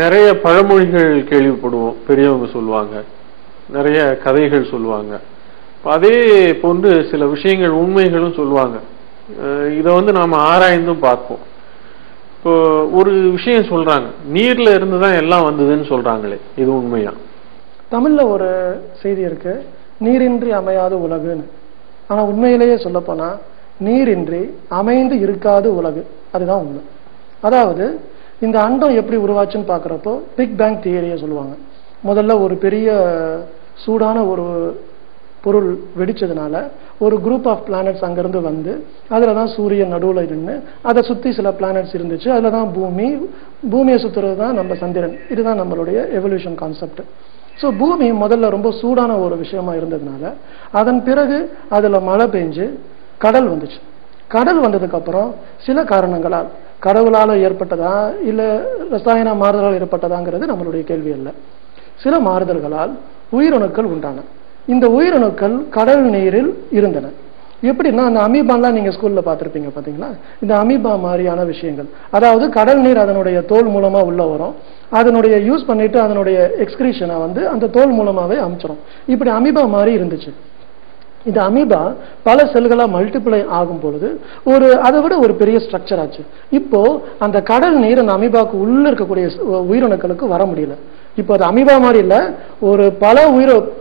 நிறைய பழமொழிகள் கேள்விப்படுவோம், பெரியவங்க சொல்லுவாங்க, நிறைய கதைகள் சொல்லுவாங்க. அதே போன்று சில விஷயங்கள் உண்மைகளும் சொல்லுவாங்க. இதை நாம ஆராய்ந்தும் பார்ப்போம். இப்போ ஒரு விஷயம் சொல்றாங்க, நீர்ல இருந்துதான் எல்லாம் வந்ததுன்னு சொல்றாங்களே, இது உண்மையா? தமிழ்ல ஒரு செய்தி இருக்கு, நீரின்றி அமையாது உலகுன்னு. ஆனா உண்மையிலேயே சொல்ல போனா நீரின்றி அமைந்து இருக்காது உலகு, அதுதான் உண்மை. அதாவது இந்த அண்டம் எப்படி உருவாச்சுன்னு பாக்குறப்போ பிக் பேங் தியரியை சொல்லுவாங்க. முதல்ல ஒரு பெரிய சூடான ஒரு பொருள் வெடிச்சதுனால ஒரு குரூப் ஆஃப் பிளானட்ஸ் அங்கிருந்து வந்து அதுலதான் சூரியன் நடுவுல நின்று அதை சுத்தி சில பிளானட்ஸ் இருந்துச்சு. அதுலதான் பூமியை சுத்துறது தான் நம்ம சந்திரன். இதுதான் நம்மளுடைய எவல்யூஷன் கான்செப்ட். ஸோ பூமி முதல்ல ரொம்ப சூடான ஒரு விஷயமா இருந்ததுனால அதன் பிறகு அதுல மழை பெஞ்சு கடல் வந்துச்சு. கடல் வந்ததுக்கு அப்புறம் சில காரணங்களால், கடவுளால ஏற்பட்டதா இல்ல ரசாயன மாறுதலால் ஏற்பட்டதாங்கிறது நம்மளுடைய கேள்வி அல்ல, சில மாறுதல்களால் உயிரணுக்கள் உண்டான. இந்த உயிரணுக்கள் கடல் நீரில் இருந்தன. எப்படின்னா அந்த அமீபான்லாம் நீங்க ஸ்கூல்ல பார்த்திருப்பீங்க பாத்தீங்களா, இந்த அமீபா மாதிரியான விஷயங்கள். அதாவது கடல் நீர் அதனுடைய தோல் மூலமா உள்ள வரும், அதனுடைய யூஸ் பண்ணிட்டு அதனுடைய எக்ஸ்கிரீஷனை அந்த தோல் மூலமாவே அமைச்சிரும். இப்படி அமீபா மாதிரி இருந்துச்சு. இந்த அமீபா பல செல்களா மல்டிப்ளை ஆகும் பொழுது அதை விட ஒரு பெரிய ஸ்ட்ரக்சர் ஆச்சு. இப்போ அந்த கடல் நீர் அந்த அமீபாக்கு உள்ள இருக்கக்கூடிய உயிரணுக்களுக்கு வர முடியல. இப்போ அது அமீபா மாதிரி இல்ல,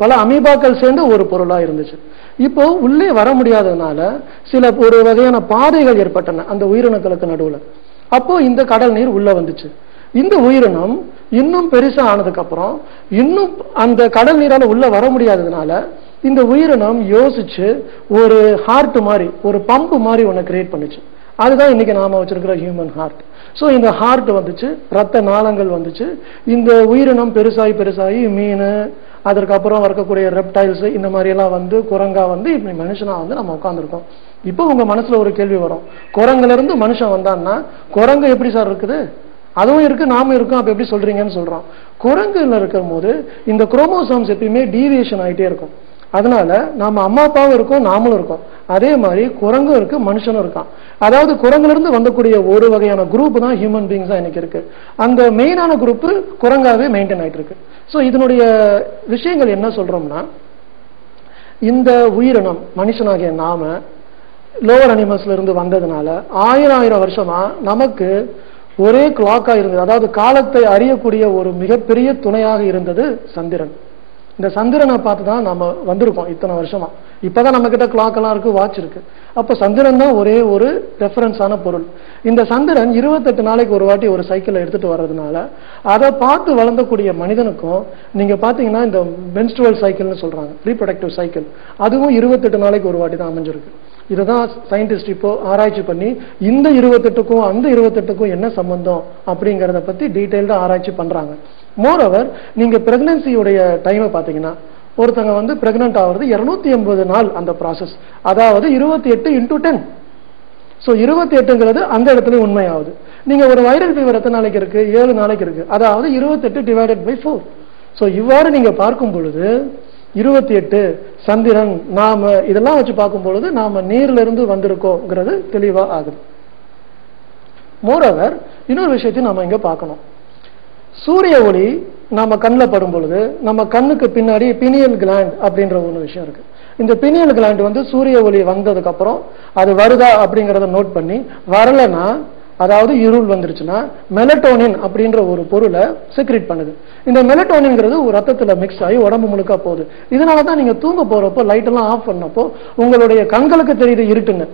பல அமீபாக்கள் சேர்ந்து ஒரு பொருளா இருந்துச்சு. இப்போ உள்ளே வர முடியாததுனால ஒரு வகையான பாதைகள் ஏற்பட்டன அந்த உயிரணுக்களுக்கு நடுவுல. அப்போ இந்த கடல் நீர் உள்ள வந்துச்சு. இந்த உயிரினம் இன்னும் பெருசா ஆனதுக்கு அப்புறம் இன்னும் அந்த கடல் நீரால உள்ள வர முடியாததுனால இந்த உயிரினம் யோசிச்சு ஒரு ஹார்ட் மாதிரி, ஒரு பம்பு மாதிரி ஒண்ணு கிரியேட் பண்ணுச்சு. அதுதான் இன்னைக்கு நாம வச்சிருக்கிற ஹியூமன் ஹார்ட். சோ இந்த ஹார்ட் வந்துச்சு, ரத்த நாளங்கள் வந்துச்சு. இந்த உயிரினம் பெருசாகி மீன், அதற்கப்புறம் வரக்கூடிய ரெப்டைல்ஸ், இந்த மாதிரி எல்லாம் குரங்கா இப்படி மனுஷனா நம்ம உட்கார்ந்துருக்கோம். இப்போ உங்க மனசுல ஒரு கேள்வி வரும், குரங்குல இருந்து மனுஷன் வந்தான்னா குரங்கு எப்படி சார் இருக்குது? அதுவும் இருக்கு, நாமும் இருக்கும், அப்ப எப்படி சொல்றீங்கன்னு சொல்றோம். குரங்குல இருக்கும் போது இந்த குரோமோசோம்ஸ் எப்பயுமே டீவியேஷன் ஆகிட்டே இருக்கும். அதனால நாம அம்மா அப்பாவும் இருக்கோம், நாமளும் இருக்கோம். அதே மாதிரி குரங்கும் இருக்கு, மனுஷனும் இருக்கான். அதாவது குரங்குல இருந்து வந்தக்கூடிய ஒரு வகையான குரூப் தான் ஹியூமன் பீயிங்ஸா இன்னைக்கு இருக்கு. அந்த மெயினான குரூப் குரங்காவே மெயின்டைன் ஆயிட்டு இருக்கு. சோ இதனுடைய விஷயங்கள் என்ன சொல்றோம்னா, இந்த உயிரினம் மனுஷனாகிய நாம லோவர் அனிமல்ஸ்ல இருந்து வந்ததுனால ஆயிரம் வருஷமா நமக்கு ஒரே கிளாக்கா இருந்தது. அதாவது காலத்தை அறியக்கூடிய ஒரு மிகப்பெரிய துணையாக இருந்தது சந்திரன். இந்த சந்திரனை பார்த்துதான் நம்ம வந்திருக்கோம் இத்தனை வருஷமா. இப்பதான் நம்ம கிட்ட கிளாக் எல்லாம் இருக்கு, வாட்ச் இருக்கு. அப்ப சந்திரன் தான் ஒரே ஒரு ரெஃபரன்ஸான பொருள். இந்த சந்திரன் 28 நாளைக்கு ஒரு வாட்டி ஒரு சைக்கிள் எடுத்துட்டு வர்றதுனால அதை பார்த்து வளர்ந்தக்கூடிய மனிதனுக்கும் நீங்க பாத்தீங்கன்னா இந்த மென்ஸ்ட்ருவல் சைக்கிள்னு சொல்றாங்க, ரீப்ரொடக்டிவ் சைக்கிள், அதுவும் 28 நாளைக்கு ஒரு வாட்டி தான் அமைஞ்சிருக்கு. இதுதான் சயின்டிஸ்ட் இப்போ ஆராய்ச்சி பண்ணி இந்த 28க்கும் அந்த 28க்கும் என்ன சம்பந்தம் அப்படிங்கறத பத்தி டீடைல்டா ஆராய்ச்சி பண்றாங்க. மோரோவர் நீங்க பிரெக்னன்சியுடைய டைமை பாத்தீங்கன்னா, ஒருத்தங்க பிரெக்னன்ட் ஆகுறது 280 நாள் அந்த ப்ராசஸ். அதாவது 28 × 10. சோ 28ங்கிறது அந்த இடத்துல உண்மையாகுது. நீங்க ஒரு வைரல் ஃபீவர் எத்தனை நாளைக்கு இருக்கு? 7 நாளைக்கு இருக்கு. அதாவது 28 / 4. சோ இவ்வாறு நீங்க பார்க்கும் பொழுது 28 சந்திரன், நாம இதெல்லாம் வச்சு பார்க்கும் பொழுது நாம நீர்ல இருந்து வந்திருக்கோங்கிறது தெளிவா ஆகுது. மோரோவர் இன்னொரு விஷயத்தையும் நாம இங்க பார்க்கணும். சூரிய ஒளி நம்ம கண்ணில் படும் பொழுது நம்ம கண்ணுக்கு பின்னாடி பினியல் கிளாண்ட் அப்படின்ற ஒரு விஷயம் இருக்கு. இந்த பினியல் கிளாண்ட் சூரிய ஒளி வந்ததுக்கு அப்புறம் அது வருதா அப்படிங்கறத நோட் பண்ணி, வரலன்னா அதாவது இருள் வந்துருச்சுன்னா மெலட்டோனின் அப்படின்ற ஒரு பொருளை செக்ரேட் பண்ணுது. இந்த மெலட்டோனின்ங்கிறது ஒரு ரத்தத்துல மிக்ஸ் ஆகி உடம்பு முழுக்க போகுது. இதனாலதான் நீங்க தூங்க போறப்போ லைட் எல்லாம் ஆஃப் பண்ணப்போ உங்களுடைய கண்களுக்கு தெரியுது இருட்டுன்னு,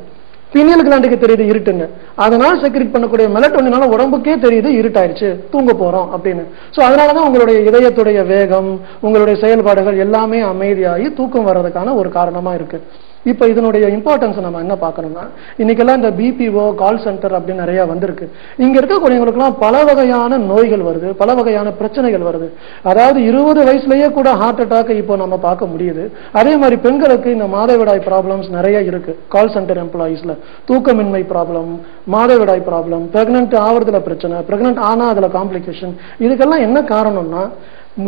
பினியல் கிளாண்டுக்கு தெரியுது இருட்டுன்னு. அதனால செக்ரேட் பண்ணக்கூடிய மெலட்டோனினால உடம்புக்கே தெரியுது இருட்டாயிருச்சு, தூங்க போறோம் அப்படின்னு. சோ அதனாலதான் உங்களுடைய இதயத்துடைய வேகம், உங்களுடைய செயல்பாடுகள் எல்லாமே அமைதியாகி தூக்கம் வர்றதுக்கான ஒரு காரணமா இருக்கு. இப்ப இதனுடைய இம்பார்ட்டன்ஸ் நம்ம என்ன பார்க்கணும்னா, இன்னைக்கெல்லாம் இந்த பிபிஓ கால் சென்டர் அப்படின்னு நிறைய வந்திருக்கு. இங்க இருக்கக்கூடியவங்களுக்குலாம் பல வகையான நோய்கள் வருது, பல வகையான பிரச்சனைகள் வருது. அதாவது 20 வயசுலயே கூட ஹார்ட் அட்டாக் இப்போ நம்ம பார்க்க முடியுது. அதே மாதிரி பெண்களுக்கு இந்த மாதவிடாய் ப்ராப்ளம்ஸ் நிறைய இருக்கு. கால் சென்டர் எம்ப்ளாயிஸ்ல தூக்கமின்மை ப்ராப்ளம், மாதவிடாய் ப்ராப்ளம், பிரெக்னன்ட் ஆவறதுல பிரச்சனை, பிரெக்னன்ட் ஆனா அதுல காம்ப்ளிகேஷன். இதுக்கெல்லாம் என்ன காரணம்னா,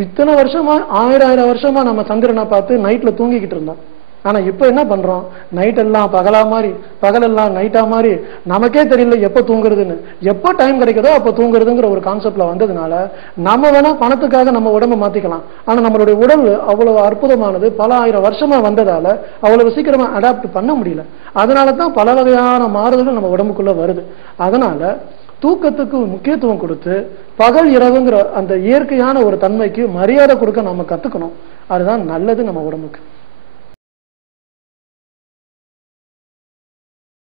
இத்தனை வருஷமா 1000 வருஷமா நம்ம சந்திரனை பார்த்து நைட்ல தூங்கிக்கிட்டு இருந்தோம். ஆனா இப்ப என்ன பண்றோம், நைட் எல்லாம் பகலா மாதிரி, பகலெல்லாம் நைட்டா மாதிரி, நமக்கே தெரியல எப்ப தூங்குறதுன்னு. எப்ப டைம் கிடைக்குதோ அப்ப தூங்குறதுங்கிற ஒரு கான்செப்ட்ல வந்ததுனால நம்ம வேணா பணத்துக்காக நம்ம உடம்பை மாத்திக்கலாம். ஆனா நம்மளுடைய உடல் அவ்வளவு அற்புதமானது, பல ஆயிரம் வருஷமா வந்ததால அவ்வளவு சீக்கிரமா அடாப்ட் பண்ண முடியல. அதனாலதான் பல வகையான மாறுதல்கள் நம்ம உடம்புக்குள்ள வருது. அதனால தூக்கத்துக்கு முக்கியத்துவம் கொடுத்து பகல் இரவுங்கிற அந்த இயற்கையான ஒரு தன்மைக்கு மரியாதை கொடுக்க நம்ம கத்துக்கணும். அதுதான் நல்லது நம்ம உடம்புக்கு.